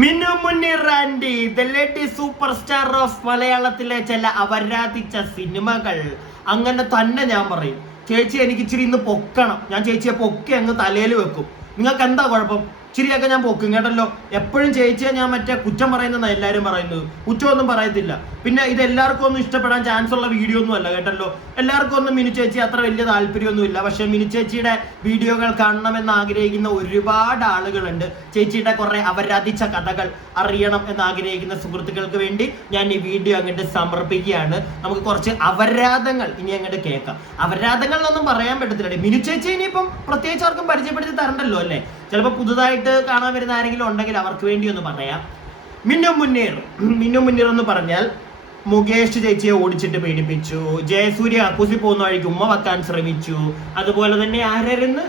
Minu Muneer and the latest superstar of മലയാളത്തിലെ ചില അപരാധിച്ച സിനിമകൾ. അങ്ങനെ തന്നെ ഞാൻ പറയും. ചേച്ചി എനിക്ക് ഇച്ചിരി ഇന്ന് പൊക്കണം. ഞാൻ ചേച്ചിയെ പൊക്കി അങ്ങ് തലയിൽ വെക്കും. നിങ്ങൾക്ക് എന്താ കുഴപ്പം? ഇച്ചിരിയൊക്കെ ഞാൻ പൊക്കും കേട്ടല്ലോ. എപ്പോഴും ചേച്ചിയെ ഞാൻ മറ്റേ കുറ്റം പറയുന്നതാണ് എല്ലാവരും പറയുന്നത്. കുറ്റമൊന്നും പറയത്തില്ല. പിന്നെ ഇത് എല്ലാവർക്കും ഒന്നും ഇഷ്ടപ്പെടാൻ ചാൻസ് ഉള്ള വീഡിയോ ഒന്നും അല്ല കേട്ടല്ലോ. എല്ലാവർക്കും ഒന്നും മിനു ചേച്ചി അത്ര വലിയ താല്പര്യമൊന്നുമില്ല. പക്ഷെ മിനു ചേച്ചിയുടെ വീഡിയോകൾ കാണണമെന്ന് ആഗ്രഹിക്കുന്ന ഒരുപാട് ആളുകളുണ്ട്. ചേച്ചിയുടെ കുറെ അപരാധിച്ച കഥകൾ അറിയണം എന്ന് ആഗ്രഹിക്കുന്ന സുഹൃത്തുക്കൾക്ക് വേണ്ടി ഞാൻ ഈ വീഡിയോ അങ്ങോട്ട് സമർപ്പിക്കുകയാണ്. നമുക്ക് കുറച്ച് അപരാധങ്ങൾ ഇനി അങ്ങോട്ട് കേൾക്കാം. അപരാധങ്ങൾ എന്നൊന്നും പറയാൻ പറ്റത്തില്ല. മിനു ചേച്ചി ഇനിയിപ്പം പ്രത്യേകിച്ച് ആർക്കും പരിചയപ്പെടുത്തി തരണ്ടല്ലോ അല്ലേ. ചിലപ്പോൾ പുതുതായിട്ട് കാണാൻ വരുന്ന ആരെങ്കിലും ഉണ്ടെങ്കിൽ അവർക്ക് വേണ്ടി ഒന്ന് പറയാം. മിനു മുനീർ എന്ന് പറഞ്ഞാൽ മുകേഷ് ചേച്ചിയെ ഓടിച്ചിട്ട് പീഡിപ്പിച്ചു. ജയസൂര്യ അക്കൂസി പോകുന്ന വഴിക്ക് ഉമ്മ വെക്കാൻ ശ്രമിച്ചു. അതുപോലെ തന്നെ ആരായിരുന്നു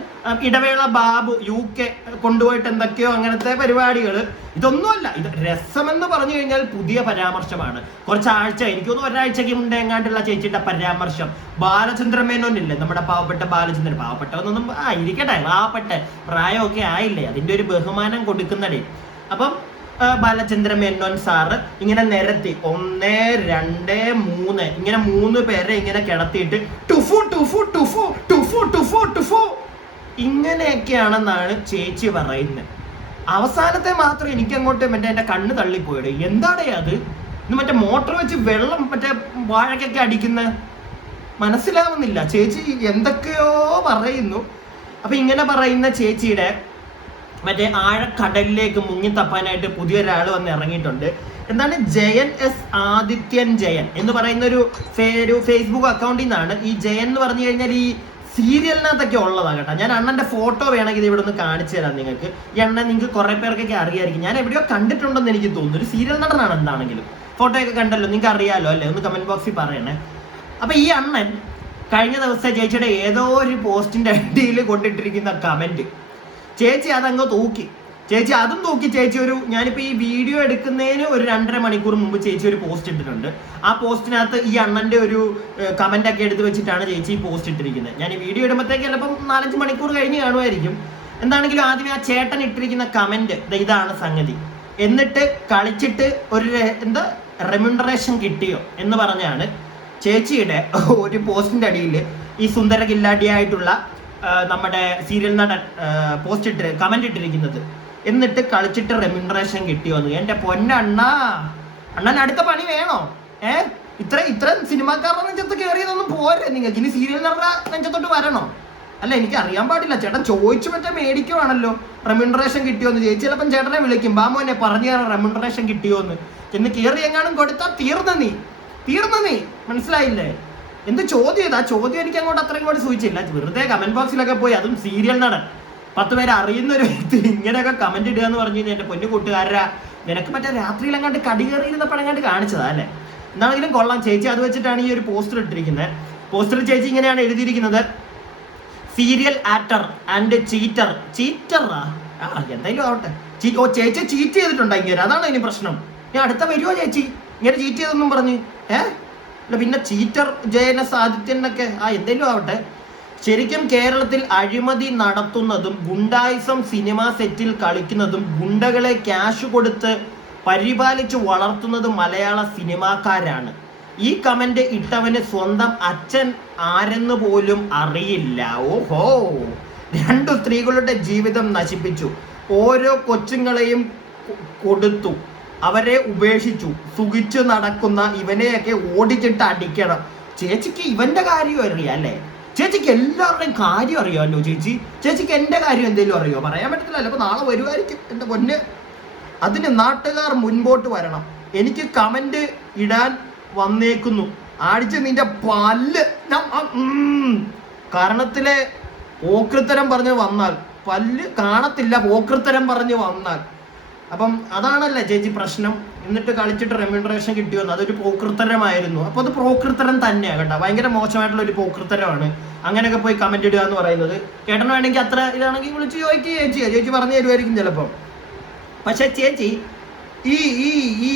ഇടവേള ബാബു UK കൊണ്ടുപോയിട്ട് എന്തൊക്കെയോ അങ്ങനത്തെ പരിപാടികൾ. ഇതൊന്നുമല്ല, ഇത് രസമെന്ന് പറഞ്ഞു കഴിഞ്ഞാൽ പുതിയ പരാമർശമാണ്. കുറച്ചാഴ്ച എനിക്കൊന്ന് ഒരാഴ്ചയ്ക്ക് മുന്നേ എങ്ങാണ്ടുള്ള ചേച്ചിയുടെ പരാമർശം. ബാലചന്ദ്ര മേനോനില്ലേ, നമ്മുടെ പാവപ്പെട്ട ബാലചന്ദ്രൻ. പാവപ്പെട്ടവന്നൊന്നും ഇരിക്കട്ടെ, പാവപ്പെട്ട പ്രായമൊക്കെ ആയില്ലേ, അതിന്റെ ഒരു ബഹുമാനം കൊടുക്കുന്നതേ. അപ്പം ബാലചന്ദ്ര മേനോൻ സാറ് ഇങ്ങനെ നിരത്തി 1 2 3 ഇങ്ങനെ 3 പേരെ ഇങ്ങനെ കിടത്തിയിട്ട് ടുഫു ടുഫു ടുഫു ടുഫു ടുഫു ടുഫു ഇങ്ങനെയൊക്കെയാണെന്നാണ് ചേച്ചി പറയുന്നത്. അവസാനത്തെ മാത്രം എനിക്ക് അങ്ങോട്ട് മറ്റേ എൻ്റെ കണ്ണ് തള്ളിപ്പോയത്. എന്താടേ അത്? ഇത് മറ്റേ മോട്ടർ വെച്ച് വെള്ളം മറ്റേ വാഴക്കൊക്കെ അടിക്കുന്ന മനസ്സിലാവുന്നില്ല. ചേച്ചി എന്തൊക്കെയോ പറയുന്നു. അപ്പൊ ഇങ്ങനെ പറയുന്ന ചേച്ചിയുടെ മറ്റേ ആഴക്കടലിലേക്ക് മുങ്ങി തപ്പാനായിട്ട് പുതിയൊരാൾ വന്ന് ഇറങ്ങിയിട്ടുണ്ട്. എന്താണ് ജയൻ എസ് ആദിത്യൻ ജയൻ എന്ന് പറയുന്ന ഒരു ഫേസ്ബുക്ക് അക്കൗണ്ടിൽ നിന്നാണ്. ഈ ജയൻ എന്ന് പറഞ്ഞു കഴിഞ്ഞാൽ ഈ സീരിയലിനകത്തൊക്കെ ഉള്ളതാണ് കേട്ടോ. ഞാൻ അണ്ണന്റെ ഫോട്ടോ വേണമെങ്കിൽ ഇത് ഇവിടെ ഒന്ന് കാണിച്ചു തരാം നിങ്ങൾക്ക്. ഈ അണ്ണൻ നിങ്ങൾക്ക് കുറെ പേർക്കൊക്കെ അറിയായിരിക്കും. ഞാൻ എവിടെയോ കണ്ടിട്ടുണ്ടെന്ന് എനിക്ക് തോന്നുന്നു. ഒരു സീരിയൽ നടനാണ് എന്താണെങ്കിലും. ഫോട്ടോയൊക്കെ കണ്ടല്ലോ, നിങ്ങൾക്ക് അറിയാലോ അല്ലേ? ഒന്ന് കമന്റ് ബോക്സിൽ പറയണേ. അപ്പൊ ഈ അണ്ണൻ കഴിഞ്ഞ ദിവസം ചേച്ചിയുടെ ഏതോ ഒരു പോസ്റ്റിന്റെ അടിയിൽ കൊണ്ടിട്ടിരിക്കുന്ന കമന്റ് ചേച്ചി അതങ്ങ് തൂക്കി. ചേച്ചി അതും തൂക്കി. ചേച്ചി ഞാനിപ്പോൾ ഈ വീഡിയോ എടുക്കുന്നതിന് ഒരു 2.5 മണിക്കൂർ മുമ്പ് ചേച്ചി ഒരു പോസ്റ്റ് ഇട്ടിട്ടുണ്ട്. ആ പോസ്റ്റിനകത്ത് ഈ അണ്ണന്റെ ഒരു കമന്റ് ഒക്കെ എടുത്ത് വെച്ചിട്ടാണ് ചേച്ചി ഈ പോസ്റ്റ് ഇട്ടിരിക്കുന്നത്. ഞാൻ ഈ വീഡിയോ ഇടുമ്പോഴത്തേക്ക് ചിലപ്പം 4-5 മണിക്കൂർ കഴിഞ്ഞ് കാണുമായിരിക്കും. എന്താണെങ്കിലും ആദ്യമേ ആ ചേട്ടൻ ഇട്ടിരിക്കുന്ന കമന്റ് ഇതാണ് സംഗതി. എന്നിട്ട് കളിച്ചിട്ട് ഒരു റെമ്യൂണറേഷൻ കിട്ടിയോ എന്ന് പറഞ്ഞാണ് ചേച്ചിയുടെ ഒരു പോസ്റ്റിന്റെ അടിയിൽ ഈ സുന്ദര കില്ലാടിയായിട്ടുള്ള നമ്മുടെ സീരിയൽ നടൻ പോസ്റ്റ് കമന്റ് ഇട്ടിരിക്കുന്നത്. എന്നിട്ട് കളിച്ചിട്ട് റെമ്യൂണറേഷൻ കിട്ടിയോന്ന്. എന്റെ അണ്ണൻ അടുത്ത പണി വേണോ? ഇത്ര സിനിമാക്കാരുടെ നെഞ്ചത്ത് കയറിയതൊന്നും പോരെ നിങ്ങൾക്ക്. ഇനി സീരിയൽ നടന്ന നെഞ്ചത്തോട്ട് വരണോ? അല്ല, എനിക്ക് അറിയാൻ പാടില്ല. ചേട്ടൻ ചോദിച്ചു മറ്റേ മേടിക്കുവാണല്ലോ റെമ്യൂണറേഷൻ കിട്ടിയോന്ന്. ചേച്ചി ചിലപ്പം ചേട്ടനെ വിളിക്കും, ബാമോനെ പറഞ്ഞു തരാം റെമ്യൂണറേഷൻ കിട്ടിയോന്ന്. ചെന്ന് കയറി എങ്ങാനും കൊടുത്താൽ തീർന്ന നീ മനസ്സിലായില്ലേ? എന്ത് ചോദ്യം? ആ ചോദ്യം എനിക്ക് അങ്ങോട്ട് അത്രയും കൂടി സൂചിച്ചില്ല. വെറുതെ കമന്റ് ബോക്സിലൊക്കെ പോയി, അതും സീരിയൽ നടൻ 10 പേര് അറിയുന്ന ഒരു വ്യക്തി ഇങ്ങനെയൊക്കെ കമന്റ് ഇടുക എന്ന് പറഞ്ഞു കഴിഞ്ഞാൽ എൻ്റെ പൊന്നു കൂട്ടുകാരാ, നിനക്ക് മറ്റേ രാത്രിയിലെങ്ങാണ്ട് കടി കയറിയിരുന്നപ്പോഴെങ്ങാണ്ട് കാണിച്ചതാ അല്ലേ? എന്താണെങ്കിലും കൊള്ളാം. ചേച്ചി അത് വെച്ചിട്ടാണ് ഈ ഒരു പോസ്റ്റർ ഇട്ടിരിക്കുന്നത്. പോസ്റ്ററിൽ ചേച്ചി ഇങ്ങനെയാണ് എഴുതിയിരിക്കുന്നത്: സീരിയൽ ആക്ടർ ആൻഡ് ചീറ്ററാ എന്തായാലും ആവട്ടെ. ചേച്ചി ചീറ്റ് ചെയ്തിട്ടുണ്ടോ ഇങ്ങനെ? അതാണ് ഇനി പ്രശ്നം. ഞാൻ അടുത്ത വരുമോ ചേച്ചി ഇങ്ങനെ ചീറ്റ് ചെയ്തെന്നും പറഞ്ഞ്? അല്ല പിന്നെ ചീറ്റർ ജയനസ് ആദിത്യനൊക്കെ എന്തെങ്കിലും ആവട്ടെ. ശരിക്കും കേരളത്തിൽ അഴിമതി നടത്തുന്നതും ഗുണ്ടായിസം സിനിമാ സെറ്റിൽ കളിക്കുന്നതും ഗുണ്ടകളെ ക്യാഷ് കൊടുത്ത് പരിപാലിച്ചു വളർത്തുന്നതും മലയാള സിനിമാക്കാരാണ്. ഈ കമന്റ് ഇട്ടവന് സ്വന്തം അച്ഛൻ ആരെന്ന് പോലും അറിയില്ല. ഓഹോ, 2 സ്ത്രീകളുടെ ജീവിതം നശിപ്പിച്ചു, ഓരോ കൊച്ചുങ്ങളെയും കൊടുത്തു, അവരെ ഉപേക്ഷിച്ചു, സുഖിച്ചു നടക്കുന്ന ഇവനെയൊക്കെ ഓടിച്ചിട്ട് അടിക്കണം. ചേച്ചിക്ക് ഇവന്റെ കാര്യം അറിയാം അല്ലേ? ചേച്ചിക്ക് എല്ലാവരുടെയും കാര്യം അറിയാമല്ലോ. ചേച്ചിക്ക് എൻ്റെ കാര്യം എന്തെങ്കിലും അറിയോ? പറയാൻ പറ്റത്തില്ല. അപ്പൊ നാളെ വരുമായിരിക്കും എൻ്റെ പൊന്ന്. അതിന് നാട്ടുകാർ മുൻപോട്ട് വരണം. എനിക്ക് കമന്റ് ഇടാൻ വന്നേക്കുന്നു, അടിച്ച് നിന്റെ പല്ല് കാരണത്തിലെ പോക്കൃത്തരം പറഞ്ഞ് വന്നാൽ പല്ല് കാണത്തില്ല. പോക്കൃത്തരം പറഞ്ഞ് വന്നാൽ അപ്പം അതാണല്ലേ ചേച്ചി പ്രശ്നം. എന്നിട്ട് കളിച്ചിട്ട് റെമ്യൂണറേഷൻ കിട്ടിയോന്ന്, അതൊരു പോക്കൃത്തരമായിരുന്നു. അപ്പോൾ അത് പോക്കൃത്തരം തന്നെയാണ് കേട്ടോ. ഭയങ്കര മോശമായിട്ടുള്ള ഒരു പോക്കൃത്തരമാണ് അങ്ങനെയൊക്കെ പോയി കമന്റ് ഇടുക എന്ന് പറയുന്നത്. ചേട്ടൻ വേണമെങ്കിൽ അത്ര ഇതാണെങ്കിൽ വിളിച്ച് ചോദിക്കുക ചേച്ചി പറഞ്ഞു തരുമായിരിക്കും ചിലപ്പം. പക്ഷെ ചേച്ചി ഈ ഈ ഈ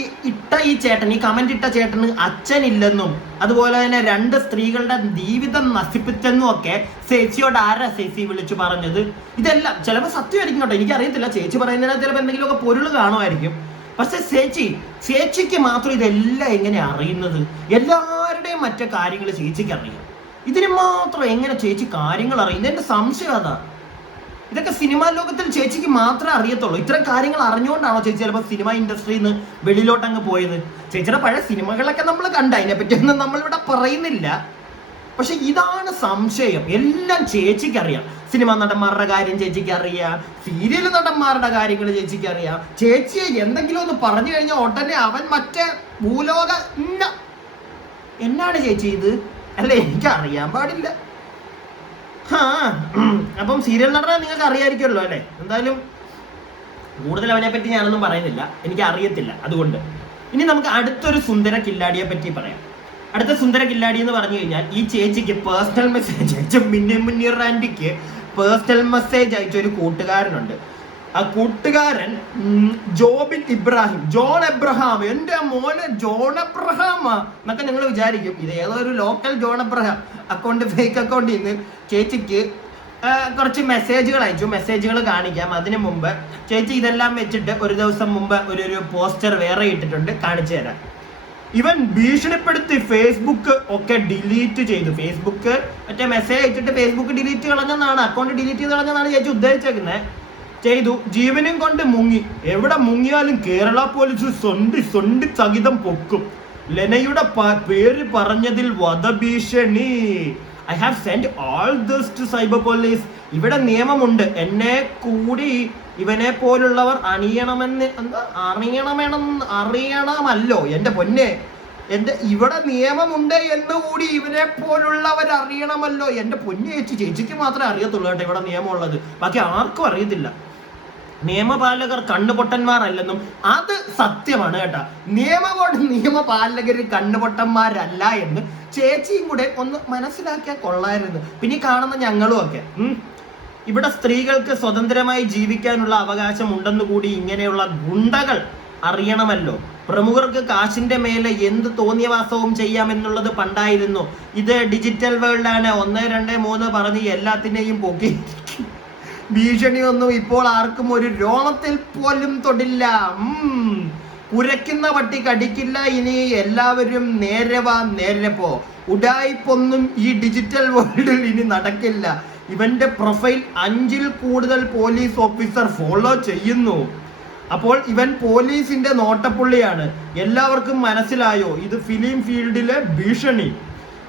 ഈ ചേട്ടൻ, ഈ കമന്റ് ഇട്ട ചേട്ടന് അച്ഛനില്ലെന്നും അതുപോലെ തന്നെ 2 സ്ത്രീകളുടെ ജീവിതം നശിപ്പിച്ചെന്നും ഒക്കെ ചേച്ചിയോട് ആരാ ചേച്ചി വിളിച്ചു പറഞ്ഞത്? ഇതെല്ലാം ചിലപ്പോൾ സത്യമായിരിക്കും കേട്ടോ, എനിക്കറിയത്തില്ല. ചേച്ചി പറയുന്നതിനകത്ത് ചിലപ്പോൾ എന്തെങ്കിലുമൊക്കെ പൊരുൾ കാണുമായിരിക്കും. പക്ഷെ ചേച്ചിക്ക് മാത്രം ഇതെല്ലാം എങ്ങനെ അറിയുന്നത്? എല്ലാവരുടെയും മറ്റു കാര്യങ്ങൾ ചേച്ചിക്ക് അറിയാം, ഇതിന് മാത്രം എങ്ങനെ ചേച്ചി കാര്യങ്ങൾ അറിയുന്നത്? എന്റെ സംശയം അതാ. ഇതൊക്കെ സിനിമാ ലോകത്തിൽ ചേച്ചിക്ക് മാത്രമേ അറിയത്തുള്ളൂ. ഇത്തരം കാര്യങ്ങൾ അറിഞ്ഞുകൊണ്ടാണോ ചേച്ചി ചിലപ്പോൾ സിനിമ ഇൻഡസ്ട്രിയിൽ നിന്ന് വെളിയിലോട്ടങ്ങ് പോയത്? ചേച്ചിയുടെ പഴയ സിനിമകളൊക്കെ നമ്മൾ കണ്ട, അതിനെപ്പറ്റിയൊന്നും നമ്മളിവിടെ പറയുന്നില്ല. പക്ഷെ ഇതാണ് സംശയം. എല്ലാം ചേച്ചിക്ക് അറിയാം. സിനിമ നടന്മാരുടെ കാര്യം ചേച്ചിക്ക് അറിയാം, സീരിയൽ നടന്മാരുടെ കാര്യങ്ങൾ ചേച്ചിക്ക് അറിയാം. ചേച്ചിയെ എന്തെങ്കിലും ഒന്ന് പറഞ്ഞു കഴിഞ്ഞാൽ ഉടനെ അവൻ മറ്റേ ഭൂലോക എന്നാണ് ചേച്ചി ഇത്? അല്ലേ, എനിക്ക് അറിയാൻ പാടില്ല. അപ്പം സീരിയൽ നടനെ നിങ്ങൾക്ക് അറിയാമായിരിക്കുമല്ലോ അല്ലേ? എന്തായാലും കൂടുതൽ അവനെ പറ്റി ഞാനൊന്നും പറയുന്നില്ല, എനിക്ക് അറിയത്തില്ല. അതുകൊണ്ട് ഇനി നമുക്ക് അടുത്തൊരു സുന്ദര കില്ലാടിയെ പറ്റി പറയാം. അടുത്ത സുന്ദര കില്ലാടി എന്ന് പറഞ്ഞു കഴിഞ്ഞാൽ ഈ ചേച്ചിക്ക് പേഴ്സണൽ മെസ്സേജ് അയച്ച മുന്നീർ ആൻറ്റിക്ക് പേഴ്സണൽ മെസ്സേജ് അയച്ച ഒരു കൂട്ടുകാരനുണ്ട്. ആ കൂട്ടുകാരൻ ജോൺ എബ്രഹാം. എൻ്റെ മോനെ ജോൺ എബ്രഹാം എന്നൊക്കെ നിങ്ങൾ വിചാരിക്കും, ഇത് ഏതോ ഒരു local John Abraham account, fake അക്കൗണ്ടിൽ നിന്ന് ചേച്ചിക്ക് കുറച്ച് മെസ്സേജുകൾ അയച്ചു. മെസ്സേജുകൾ കാണിക്കാം. അതിനു മുമ്പ് ചേച്ചി ഇതെല്ലാം വെച്ചിട്ട് ഒരു ദിവസം മുമ്പ് ഒരു പോസ്റ്റർ വേറെ ഇട്ടിട്ടുണ്ട്, കാണിച്ചു തരാം. ഇവൻ ഭീഷണിപ്പെടുത്തി ഫേസ്ബുക്ക് ഒക്കെ ഡിലീറ്റ് ചെയ്തു. ഫേസ്ബുക്ക് മറ്റേ മെസ്സേജ് അയച്ചിട്ട് ഫേസ്ബുക്ക് ഡിലീറ്റ് കളഞ്ഞെന്നാണ്, അക്കൗണ്ട് ഡിലീറ്റ് ചെയ്ത് കളഞ്ഞെന്നാണ് ചേച്ചി ഉദ്ദേശിച്ചേക്കുന്നത്. ചെയ്തു. ജീവനും കൊണ്ട് മുങ്ങി. എവിടെ മുങ്ങിയാലും കേരള പോലീസ് സൊണ്ടി സഹിതം പൊക്കും. ലെനയുടെ പേര് പറഞ്ഞതിൽ വധഭീഷണി. I have send all this to cyber police. ഇവിടെ നിയമമുണ്ട്, എന്നെ കൂടി ഇവനെ പോലുള്ളവർ അറിയണമല്ലോ എൻ്റെ പൊന്നെ. ഇവിടെ നിയമമുണ്ട് എന്നുകൂടി ഇവനെ പോലുള്ളവർ അറിയണമല്ലോ എൻ്റെ പൊന്നെ. ചേച്ചിക്ക് മാത്രമേ അറിയത്തുള്ളൂ കേട്ടോ ഇവിടെ നിയമമുള്ളത്, ബാക്കി ആർക്കും അറിയത്തില്ല. നിയമപാലകർ കണ്ണുപൊട്ടന്മാരല്ലെന്നും അത് സത്യമാണ് കേട്ടാ. നിയമപാലകർ കണ്ണുപൊട്ടന്മാരല്ല എന്ന് ചേച്ചിയും കൂടെ ഒന്ന് മനസ്സിലാക്കിയാൽ കൊള്ളായിരുന്നു. പിന്നെ കാണുന്ന ഞങ്ങളും ഒക്കെ ഇവിടെ സ്ത്രീകൾക്ക് സ്വതന്ത്രമായി ജീവിക്കാനുള്ള അവകാശം ഉണ്ടെന്ന് കൂടി ഇങ്ങനെയുള്ള ഗുണ്ടകൾ അറിയണമല്ലോ. പ്രമുഖർക്ക് കാശിന്റെ മേലെ എന്ത് തോന്നിയവാസവും ചെയ്യാമെന്നുള്ളത് പണ്ടായിരുന്നു. ഇത് ഡിജിറ്റൽ വേൾഡാണ്. 1 2 3 പറഞ്ഞ് എല്ലാത്തിനെയും പൊക്കി. ഭീഷണിയൊന്നും ഇപ്പോൾ ആർക്കും ഒരു രോമത്തിൽ പോലും തൊടില്ല. കുരയ്ക്കുന്ന പട്ടി കടിക്കില്ല. ഇനി എല്ലാവരും നേരെ പോ. ഉഡായിപ്പൊന്നും ഈ ഡിജിറ്റൽ വേൾഡിൽ ഇനി നടക്കില്ല. ഇവന്റെ പ്രൊഫൈൽ 5ൽ കൂടുതൽ പോലീസ് ഓഫീസർ ഫോളോ ചെയ്യുന്നു. അപ്പോൾ ഇവൻ പോലീസിന്റെ നോട്ടപ്പുള്ളിയാണ്. എല്ലാവർക്കും മനസ്സിലായോ? ഇത് ഫിലിം ഫീൽഡിലെ ഭീഷണി.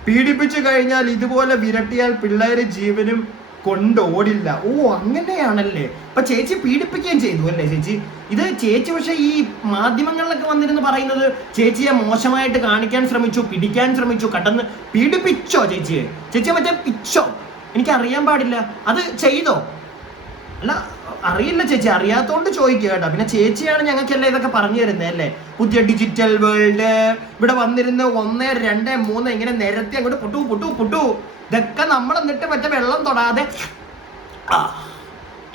പീഡിപ്പിച്ചു കഴിഞ്ഞാൽ ഇതുപോലെ വിരട്ടിയാൽ പിള്ളേര് ജീവനും കൊണ്ടോടില്ല. ഓ അങ്ങനെയാണല്ലേ. അപ്പൊ ചേച്ചി പീഡിപ്പിക്കുകയും ചെയ്തു അല്ലേ ചേച്ചി? ഇത് ചേച്ചി പക്ഷെ ഈ മാധ്യമങ്ങളിലൊക്കെ വന്നിരുന്ന് പറയുന്നത് ചേച്ചിയെ മോശമായിട്ട് കാണിക്കാൻ ശ്രമിച്ചു, പിടിക്കാൻ ശ്രമിച്ചു, കടന്ന് പീഡിപ്പിച്ചോ ചേച്ചിയെ മറ്റേ പിച്ചോ? എനിക്കറിയാൻ പാടില്ല. അത് ചെയ്തോ? അല്ല അറിയില്ല ചേച്ചി, അറിയാത്തോണ്ട് ചോദിക്കുക കേട്ടോ. പിന്നെ ചേച്ചിയാണ് ഞങ്ങൾക്കെല്ലാം ഇതൊക്കെ പറഞ്ഞു തരുന്നത് അല്ലേ. പുതിയ ഡിജിറ്റൽ വേൾഡ് ഇവിടെ വന്നിരുന്ന് 1 2 3 ഇങ്ങനെ നിരത്തി അങ്ങോട്ട് പൊട്ടു ഇതൊക്കെ നമ്മൾ എന്നിട്ട് മറ്റേ വെള്ളം തൊടാതെ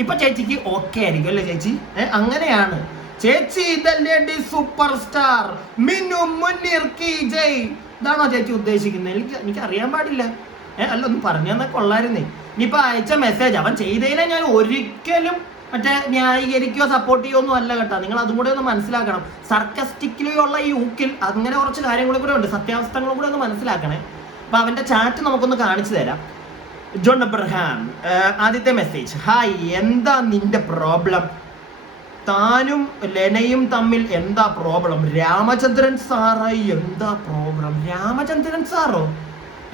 ഇപ്പൊ ചേച്ചിക്ക് ഓക്കെ ആയിരിക്കും അല്ലേ ചേച്ചി? അങ്ങനെയാണ് ചേച്ചി. ഇതല്ലേ സൂപ്പർ സ്റ്റാർ മിന്നു മുനീർ കി ജയ്. ഇതാണോ ചേച്ചി ഉദ്ദേശിക്കുന്നത്? എനിക്ക് അറിയാൻ പാടില്ല. അല്ല ഒന്ന് പറഞ്ഞു തന്നാൽ കൊള്ളായിരുന്നേ. ഇനിയിപ്പോൾ അയച്ച മെസ്സേജ് അവൻ ചെയ്തതിനെ ഞാൻ ഒരിക്കലും മറ്റേ ന്യായീകരിക്കുകയോ സപ്പോർട്ട് ചെയ്യുകയോ ഒന്നും അല്ല കേട്ടോ. നിങ്ങൾ അതും കൂടെ ഒന്ന് മനസ്സിലാക്കണം. സർക്കസ്റ്റിക്കലിയുള്ള ഈ ഊക്കിൽ അങ്ങനെ കുറച്ച് കാര്യങ്ങളും കൂടെ ഉണ്ട്, സത്യാവസ്ഥകളും കൂടെ ഒന്ന് മനസ്സിലാക്കണേ. അപ്പൊ അവന്റെ ചാറ്റ് നമുക്കൊന്ന് കാണിച്ചു തരാം. ജോൺ എബ്രഹാം ആദ്യത്തെ മെസ്സേജ്: ഹായ്, എന്താ നിന്റെ പ്രോബ്ലം? താനും ലെനയും തമ്മിൽ എന്താ പ്രോബ്ലം? രാമചന്ദ്രൻ സാറായി എന്താ പ്രോബ്ലം? രാമചന്ദ്രൻ സാറോ?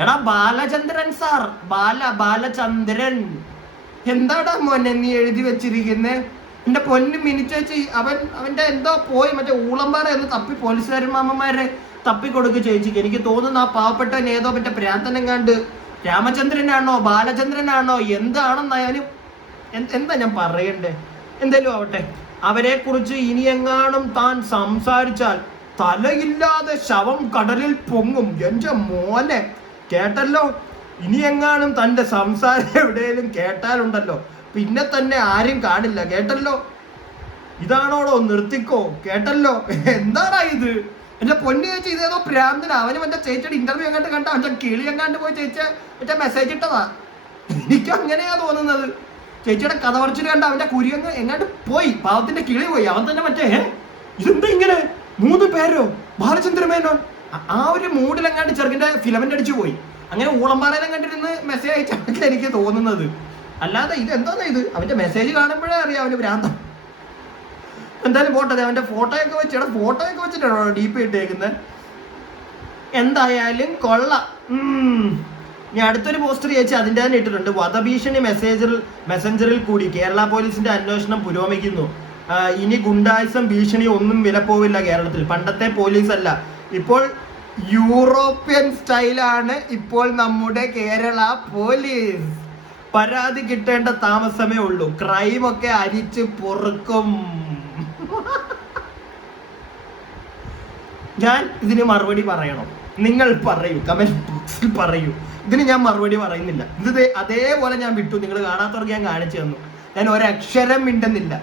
എടാ ബാലചന്ദ്രൻ സാർ, ബാലചന്ദ്രൻ എന്താടാ മോനെ നീ എഴുതി വെച്ചിരിക്കുന്നേ? എന്റെ പൊന്നു മിനിച്ചേച്ചി, അവന്റെ എന്തോ പോയി മറ്റേ ഊളമ്പാറ എന്ന് തപ്പി പോലീസുകാരന്മാരെ തപ്പിക്കൊടുക്കുക ചേച്ചിക്ക്. എനിക്ക് തോന്നുന്നു ആ പാവപ്പെട്ട ഏതോ മറ്റേ പ്രാന്തനം കണ്ട് രാമചന്ദ്രനാണോ ബാലചന്ദ്രനാണോ എന്താണെന്നായാലും എന്താ ഞാൻ പറയണ്ടേ? എന്തായാലും ആവട്ടെ. അവരെ കുറിച്ച് ഇനിയെങ്ങാനും താൻ സംസാരിച്ചാൽ തലയില്ലാതെ ശവം കടലിൽ പൊങ്ങും. എന്റെ മോനെ കേട്ടല്ലോ. ഇനിയെങ്ങാനും തന്റെ സംസാരം എവിടെയെങ്കിലും കേട്ടാലുണ്ടല്ലോ പിന്നെ തന്നെ ആരും കാണില്ല. കേട്ടല്ലോ. ഇതാണോടോ, നിർത്തിക്കോ, കേട്ടല്ലോ. എന്താടാ ഇത്? എന്റെ പൊന്നു ചേച്ചി, ഇതേതോ പ്രാന്തന. അവന് മറ്റേ ചേച്ചിയുടെ ഇന്റർവ്യൂ എങ്ങാണ്ട് കണ്ട അവന്റെ കിളി എങ്ങാണ്ട് പോയി ചേച്ചി മറ്റേ മെസ്സേജ് ഇട്ടതാ. എനിക്ക് അങ്ങനെയാ തോന്നുന്നത്. ചേച്ചിയുടെ കഥ പറച്ചിട്ട് കണ്ട അവന്റെ കുരിയങ്ങ് എങ്ങാണ്ട് പോയി, പാവത്തിന്റെ കിളി പോയി. അവൻ തന്നെ മറ്റേ ഇതെന്താ ഇങ്ങനെ 3 പേരോ ബാലചന്ദ്രമേനോ ആ ഒരു മൂഡിലെങ്ങാണ്ട് ചെറുക്കിന്റെ ഫിലമെന്റ് അടിച്ചു പോയി. അങ്ങനെ ഊളംപാറയിലും കണ്ടിരുന്ന് മെസ്സേജ് അയച്ചാണ് എനിക്ക് തോന്നുന്നത്. അല്ലാതെ ഇത് എന്താ ഇത്? അവന്റെ മെസ്സേജ് കാണുമ്പോഴേ അറിയാം അവന് ഭ്രാന്തം. എന്തായാലും പോട്ടെ, അവന്റെ ഫോട്ടോയൊക്കെ വെച്ചിട്ടാണോ DP ഇട്ടേക്കുന്നത്? എന്തായാലും കൊള്ളാം. ഞാൻ അടുത്തൊരു പോസ്റ്റർ ചേച്ചി അതിൻ്റെ തന്നെ ഇട്ടിട്ടുണ്ട്. വധഭീഷണി മെസ്സഞ്ചറിൽ കൂടി കേരള പോലീസിന്റെ അന്വേഷണം പുരോഗമിക്കുന്നു. ഇനി ഗുണ്ടായിസം ഭീഷണി ഒന്നും വിലപ്പോവില്ല കേരളത്തിൽ. പണ്ടത്തെ പോലീസ് അല്ല, ഇപ്പോൾ യൂറോപ്യൻ സ്റ്റൈലാണ് ഇപ്പോൾ നമ്മുടെ കേരള പോലീസ്. പരാതി കിട്ടേണ്ട താമസമേ ഉള്ളൂ, ക്രൈമൊക്കെ അരിച്ച് പൊറുക്കും. ഞാൻ ഇതിന് മറുപടി പറയണം? നിങ്ങൾ പറയൂ, കമന്റ് ബോക്സിൽ പറയൂ. ഇതിന് ഞാൻ മറുപടി പറയുന്നില്ല. ഇത് അതേപോലെ ഞാൻ വിട്ടു. നിങ്ങൾ കാണാത്തവർക്ക് ഞാൻ കാണിച്ചു തന്നു. ഞാൻ ഒരക്ഷരം മിണ്ടുന്നില്ല.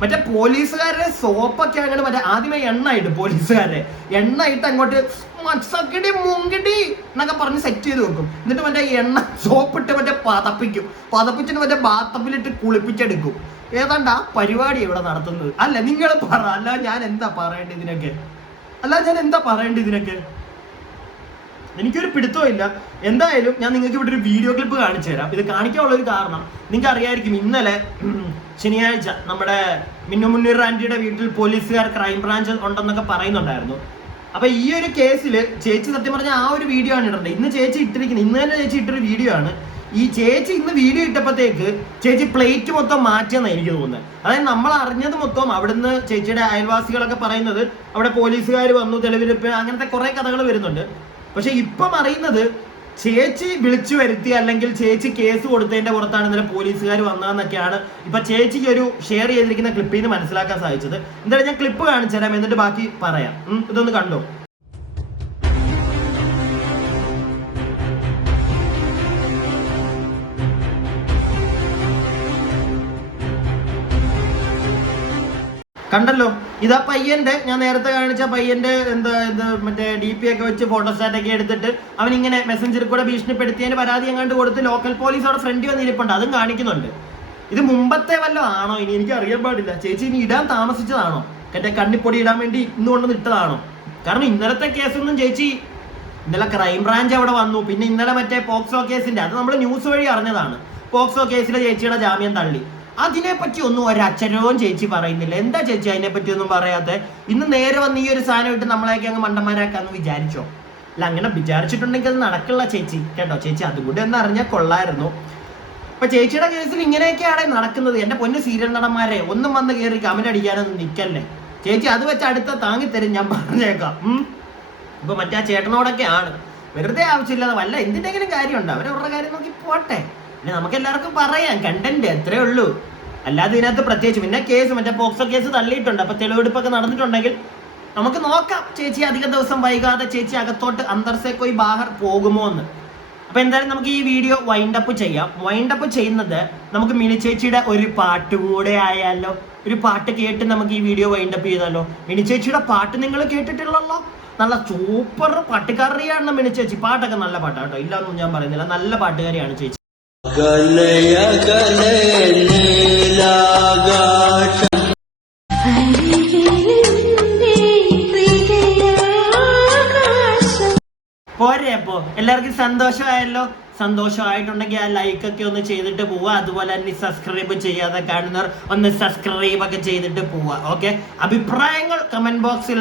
മറ്റേ പോലീസുകാരുടെ സോപ്പൊക്കെ അങ്ങനെ മറ്റേ ആദ്യമേ എണ്ണ ഇട്ട് പോലീസുകാരെ എണ്ണ ഇട്ട് അങ്ങോട്ട് മക്സക്കിടി മുങ്കിടി എന്നൊക്കെ പറഞ്ഞ് സെറ്റ് ചെയ്ത് വെക്കും. എന്നിട്ട് മറ്റേ എണ്ണ സോപ്പിട്ട് മറ്റേ പതപ്പിച്ചിട്ട് മറ്റേ ബാത്തപ്പിലിട്ട് കുളിപ്പിച്ചെടുക്കും. ഏതാണ്ട് ആ പരിപാടി ഇവിടെ നടത്തുന്നത്. അല്ല നിങ്ങൾ പറ, അല്ല ഞാൻ എന്താ പറയേണ്ടത് ഇതിനൊക്കെ? എനിക്കൊരു പിടുത്തവും ഇല്ല. എന്തായാലും ഞാൻ നിങ്ങൾക്ക് ഇവിടെ ഒരു വീഡിയോ ക്ലിപ്പ് കാണിച്ചു തരാം. ഇത് കാണിക്കാനുള്ളൊരു കാരണം നിങ്ങൾക്ക് അറിയായിരിക്കും. ഇന്നലെ ശനിയാഴ്ച നമ്മുടെ മിന്നു മുന്നീർ ആന്റിയുടെ വീട്ടിൽ പോലീസുകാർ ക്രൈംബ്രാഞ്ച് ഉണ്ടെന്നൊക്കെ പറയുന്നുണ്ടായിരുന്നു. അപ്പൊ ഈ ഒരു കേസിൽ ചേച്ചി സത്യം പറഞ്ഞാൽ ആ ഒരു വീഡിയോ ആണ് ഇടേണ്ടത്. ഇന്ന് ചേച്ചി ഇട്ടിരിക്കുന്നത്, ഇന്ന് തന്നെ ചേച്ചി ഇട്ടൊരു വീഡിയോ ആണ്. ഈ ചേച്ചി ഇന്ന് വീഡിയോ ഇട്ടപ്പോഴത്തേക്ക് ചേച്ചി പ്ലേറ്റ് മൊത്തം മാറ്റിയെന്നാണ് എനിക്ക് തോന്നുന്നത്. അതായത് നമ്മൾ അറിഞ്ഞത് മൊത്തം അവിടുന്ന് ചേച്ചിയുടെ അയൽവാസികളൊക്കെ പറയുന്നത് അവിടെ പോലീസുകാർ വന്നു, തെളിവെടുപ്പ്, അങ്ങനത്തെ കുറെ കഥകൾ വരുന്നുണ്ട്. പക്ഷെ ഇപ്പം അറിയുന്നത് ചേച്ചി വിളിച്ചു വരുത്തി അല്ലെങ്കിൽ ചേച്ചി കേസ് കൊടുത്തതിന്റെ പുറത്താണ് ഇന്നലെ പോലീസുകാർ വന്നതെന്നൊക്കെയാണ് ഇപ്പൊ ചേച്ചിക്ക് ഒരു ഷെയർ ചെയ്തിരിക്കുന്ന ക്ലിപ്പിൽ നിന്ന് മനസ്സിലാക്കാൻ സാധിച്ചത്. എന്തായാലും ഞാൻ ക്ലിപ്പ് കാണിച്ചു തരാം, എന്നിട്ട് ബാക്കി പറയാം. ഇതൊന്ന് കണ്ടോ. കണ്ടല്ലോ, ഇതാ പയ്യന്റെ, ഞാൻ നേരത്തെ കാണിച്ച പയ്യന്റെ മറ്റേ DP ഒക്കെ വെച്ച് ഫോട്ടോസ്റ്റാറ്റൊക്കെ എടുത്തിട്ട് അവൻ ഇങ്ങനെ മെസ്സഞ്ചറിൽ കൂടെ ഭീഷണിപ്പെടുത്തിയതിന് പരാതി എങ്ങാണ്ട് കൊടുത്ത് ലോക്കൽ പോലീസ് അവിടെ ഫ്രണ്ട് വന്നിരിപ്പുണ്ട്, അതും കാണിക്കുന്നുണ്ട്. ഇത് മുമ്പത്തെ വല്ലതും ആണോ ഇനി എനിക്ക് അറിയാൻ പാടില്ല. ചേച്ചി ഇനി ഇടാൻ താമസിച്ചതാണോ? എന്റെ കണ്ണിപ്പൊടി ഇടാൻ വേണ്ടി ഇന്ന് കൊണ്ടുവന്ന് ഇട്ടതാണോ? കാരണം ഇന്നലത്തെ കേസൊന്നും ചേച്ചി, ഇന്നലെ ക്രൈംബ്രാഞ്ച് അവിടെ വന്നു, പിന്നെ ഇന്നലെ മറ്റേ പോക്സോ കേസിന്റെ, അത് നമ്മൾ ന്യൂസ് വഴി അറിഞ്ഞതാണ്. പോക്സോ കേസിലെ ചേച്ചിയുടെ ജാമ്യം തള്ളി. അതിനെപ്പറ്റി ഒന്നും ഒരക്ഷരവും ചേച്ചി പറയുന്നില്ല. എന്താ ചേച്ചി അതിനെപ്പറ്റി ഒന്നും പറയാതെ? ഇന്ന് നേരെ വന്ന് ഈ ഒരു സാധനം ഇട്ട് നമ്മളെയൊക്കെ അങ്ങ് മണ്ടന്മാരാക്കാന്ന് വിചാരിച്ചോ? അല്ല, അങ്ങനെ വിചാരിച്ചിട്ടുണ്ടെങ്കിൽ അത് നടക്കില്ല ചേച്ചി, കേട്ടോ. ചേച്ചി അതുകൂടെ ഒന്ന് അറിഞ്ഞാൽ കൊള്ളായിരുന്നു. അപ്പൊ ചേച്ചിയുടെ കേസിൽ ഇങ്ങനെയൊക്കെയാണ് നടക്കുന്നത്. എന്റെ പൊന്ന് സീരിയൽ നടന്മാരെ, ഒന്നും വന്ന് കയറി കമന്റ് അടിക്കാനൊന്നും നിൽക്കല്ലേ ചേച്ചി. അത് വെച്ച് അടുത്ത താങ്ങിത്തരും, ഞാൻ പറഞ്ഞേക്കാം. ഇപ്പൊ മറ്റേ ചേട്ടനോടൊക്കെ ആണ് വെറുതെ ആവശ്യമില്ലാതെ വല്ല എന്തിൻ്റെങ്കിലും കാര്യമുണ്ട്, അവരവരുടെ കാര്യം നോക്കി പോട്ടെ. പിന്നെ നമുക്ക് എല്ലാവർക്കും പറയാം, കണ്ടന്റ് എത്രയേ ഉള്ളൂ. അല്ലാതെ ഇതിനകത്ത് പ്രത്യേകിച്ച് പിന്നെ കേസ് മറ്റേ പോക്സോ കേസ് തള്ളിയിട്ടുണ്ട്. അപ്പൊ തെളിവെടുപ്പൊക്കെ നടന്നിട്ടുണ്ടെങ്കിൽ നമുക്ക് നോക്കാം ചേച്ചി അധിക ദിവസം വൈകാതെ ചേച്ചി അകത്തോട്ട് അന്തർസേക്കോയി ബാഹർ പോകുമോ എന്ന്. അപ്പൊ എന്തായാലും നമുക്ക് ഈ വീഡിയോ വൈൻഡപ്പ് ചെയ്യാം. വൈൻഡപ്പ് ചെയ്യുന്നത് നമുക്ക് മിനി ചേച്ചിയുടെ ഒരു പാട്ട് കൂടെ ആയാലോ? ഒരു പാട്ട് കേട്ട് നമുക്ക് ഈ വീഡിയോ വൈൻഡപ്പ് ചെയ്താലോ? മിനി ചേച്ചിയുടെ പാട്ട് നിങ്ങൾ കേട്ടിട്ടുള്ളല്ലോ, നല്ല സൂപ്പർ പാട്ടുകാരിയാണ് മിനി ചേച്ചി. പാട്ടൊക്കെ നല്ല പാട്ടാണ് കേട്ടോ, ഇല്ലാന്നും ഞാൻ പറയുന്നില്ല, നല്ല പാട്ടുകാരിയാണ് ചേച്ചി. പോരെ, അപ്പോ എല്ലാവർക്കും സന്തോഷമായല്ലോ. സന്തോഷമായിട്ടുണ്ടെങ്കിൽ ആ ലൈക്ക് ഒക്കെ ഒന്ന് ചെയ്തിട്ട് പോവുക. അതുപോലെ തന്നെ സബ്സ്ക്രൈബ് ചെയ്യാതെ കാണുന്നവർ ഒന്ന് സബ്സ്ക്രൈബ് ഒക്കെ ചെയ്തിട്ട് പോവുക. ഓക്കെ, അഭിപ്രായങ്ങൾ കമന്റ് ബോക്സിൽ